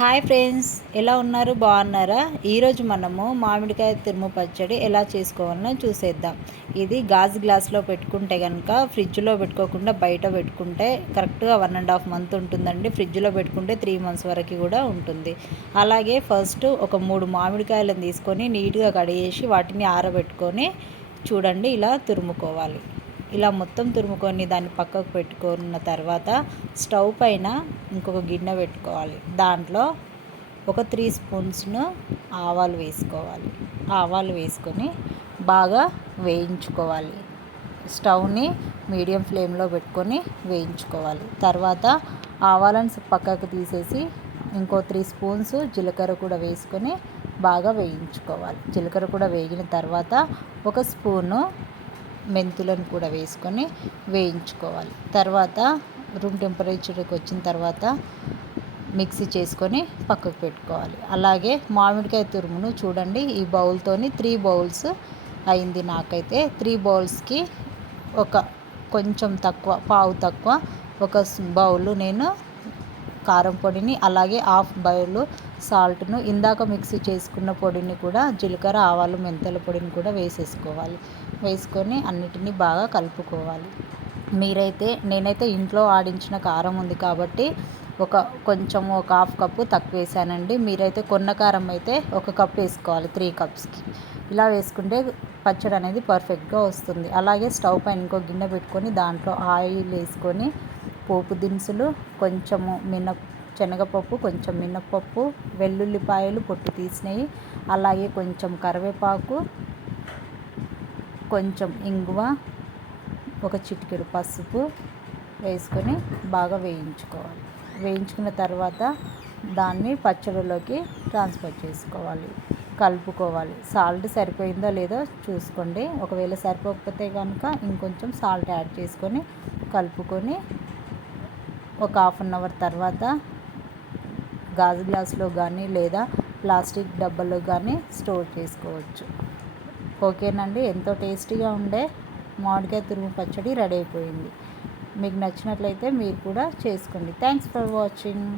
Hi friends ఎలా ఉన్నారు? బాగున్నారా? ఈరోజు మనము మామిడికాయ తురుము పచ్చడి ఎలా చేసుకోవాలో చూసేద్దాం. ఇది గాజు గ్లాస్లో పెట్టుకుంటే కనుక ఫ్రిడ్జ్లో పెట్టుకోకుండా బయట పెట్టుకుంటే కరెక్ట్గా వన్ అండ్ హాఫ్ మంత్ ఉంటుందండి. ఫ్రిడ్జ్లో పెట్టుకుంటే త్రీ మంత్స్ వరకు కూడా ఉంటుంది. అలాగే ఫస్ట్ ఒక మూడు మామిడికాయలను తీసుకొని నీట్గా కడిగేసి వాటిని ఆరబెట్టుకొని చూడండి ఇలా తురుముకోవాలి. ఇలా మొత్తం తురుముకొని దాన్ని పక్కకు పెట్టుకున్న తర్వాత స్టవ్ పైన ఇంకొక గిన్నె పెట్టుకోవాలి. దాంట్లో ఒక త్రీ స్పూన్స్ను ఆవాలు వేసుకోవాలి. ఆవాలు వేసుకొని బాగా వేయించుకోవాలి. స్టవ్ని మీడియం ఫ్లేమ్లో పెట్టుకొని వేయించుకోవాలి. తర్వాత ఆవాలను పక్కకు తీసేసి ఇంకో త్రీ స్పూన్స్ జీలకర్ర కూడా వేసుకొని బాగా వేయించుకోవాలి. జీలకర్ర కూడా వేగిన తర్వాత ఒక స్పూను మెంతులను కూడా వేసుకొని వేయించుకోవాలి. తర్వాత రూమ్ టెంపరేచర్కి వచ్చిన తర్వాత మిక్సీ చేసుకొని పక్కకు పెట్టుకోవాలి. అలాగే మామిడికాయ తురుమును చూడండి ఈ బౌల్తోని త్రీ బౌల్స్ అయింది నాకైతే. త్రీ బౌల్స్కి ఒక కొంచెం తక్కువ పావు తక్కువ ఒక బౌల్ నేను కారం పొడిని అలాగే హాఫ్ బయలు సాల్ట్ను ఇందాక మిక్సీ చేసుకున్న పొడిని కూడా జీలకర్ర ఆవాలు మెంతుల పొడిని కూడా వేసేసుకోవాలి. వేసుకొని అన్నిటినీ బాగా కలుపుకోవాలి. మీరైతే నేనైతే ఇంట్లో ఆడించిన కారం ఉంది కాబట్టి ఒక కొంచెం ఒక హాఫ్ కప్పు తక్కువ వేసానండి. మీరైతే కొన్న కారం అయితే ఒక కప్ వేసుకోవాలి త్రీ కప్స్కి. ఇలా వేసుకుంటే పచ్చడి అనేది పర్ఫెక్ట్గా వస్తుంది. అలాగే స్టవ్ పైన ఇంకో గిన్నె పెట్టుకొని దాంట్లో ఆయిల్ వేసుకొని పోపు దినుసులు కొంచెము మిన శనగపప్పు కొంచెం మినపప్పు వెల్లుల్లిపాయలు పొట్టు తీసినవి అలాగే కొంచెం కరివేపాకు కొంచెం ఇంగువ ఒక చిటికెడు పసుపు వేసుకొని బాగా వేయించుకోవాలి. వేయించుకున్న తర్వాత దాన్ని పచ్చడిలోకి ట్రాన్స్ఫర్ చేసుకోవాలి. కలుపుకోవాలి. సాల్ట్ సరిపోయిందో లేదో చూసుకోండి. ఒకవేళ సరిపోకపోతే కనుక ఇంకొంచెం సాల్ట్ యాడ్ చేసుకొని కలుపుకొని ఒక హాఫ్ అన్ అవర్ తర్వాత గాజు గ్లాస్లో కానీ లేదా ప్లాస్టిక్ డబ్బాలో కానీ స్టోర్ చేసుకోవచ్చు. ఓకేనండి? ఎంతో టేస్టీగా ఉండే మామిడికాయ తురుము పచ్చడి రెడీ అయిపోయింది. మీకు నచ్చినట్లయితే మీరు కూడా చేసుకోండి. Thanks for watching